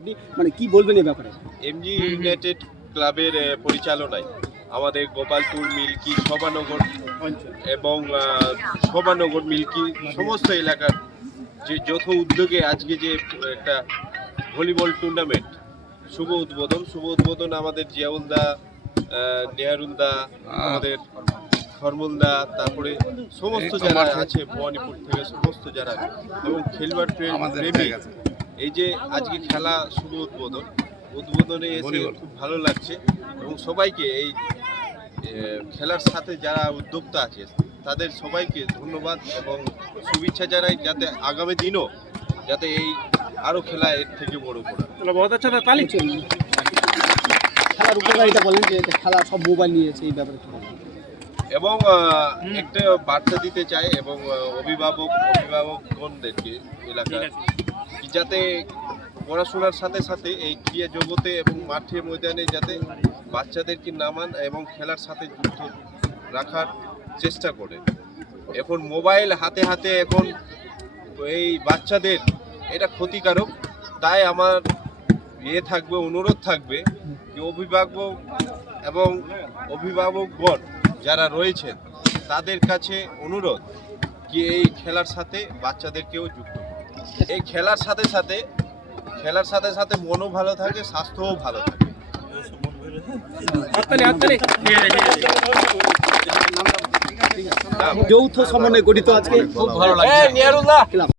আপনি মানে কি বলবেন এই ব্যাপারে? এমজি ইউনাইটেড ক্লাবের পরিচালনায় আমাদের গোপালপুর মিল্কি শোভানগর এবং শোভানগর মিল্কি সমস্ত এলাকার যে যৌথ উদ্যোগে আজকে যে একটা ভলিবল টুর্নামেন্ট শুভ উদ্বোধন আমাদের জিয়াউলদা, নেহারুলদা, আমাদের খরমুলদা, তারপরে সমস্ত যারা আছে ভবানীপুর থেকে সমস্ত যারা এবং খেলবার প্রেমী এই যে আজকে খেলা শুভ উদ্বোধনে এসে খুব ভালো লাগছে এবং সবাইকে এই খেলার সাথে যারা উদ্যোক্তা আছে তাদের সবাইকে ধন্যবাদ এবং শুভেচ্ছা জানাই, যাতে আগামী দিনও যাতে এই আরও খেলা এর থেকে বড় করা। খেলার উপকারিতা বলেন যে খেলা সব মোবাইল নিয়েছে এই ব্যাপারে এবং একটা বার্তা দিতে চাই এবং অভিভাবকগণদেরকে এলাকার যাতে পড়াশোনার সাথে সাথে এই ক্রীড়া জগতে এবং মাঠে ময়দানে যাতে বাচ্চাদেরকে নামান এবং খেলার সাথে যুক্ত রাখার চেষ্টা করে। এখন মোবাইল হাতে হাতে এখন এই বাচ্চাদের এটা ক্ষতিকারক, তাই আমার অনুরোধ থাকবে যে অভিভাবকগণ যারা রয়েছেন তাদের কাছে অনুরোধ কি এই খেলার সাথে বাচ্চাদেরকেও যুক্ত করুন। এই খেলার সাথে সাথে মনও ভালো থাকে, স্বাস্থ্যও ভালো থাকে। যৌথ সমন্বয়ে গঠিত আজকে খুব ভালো লাগছে।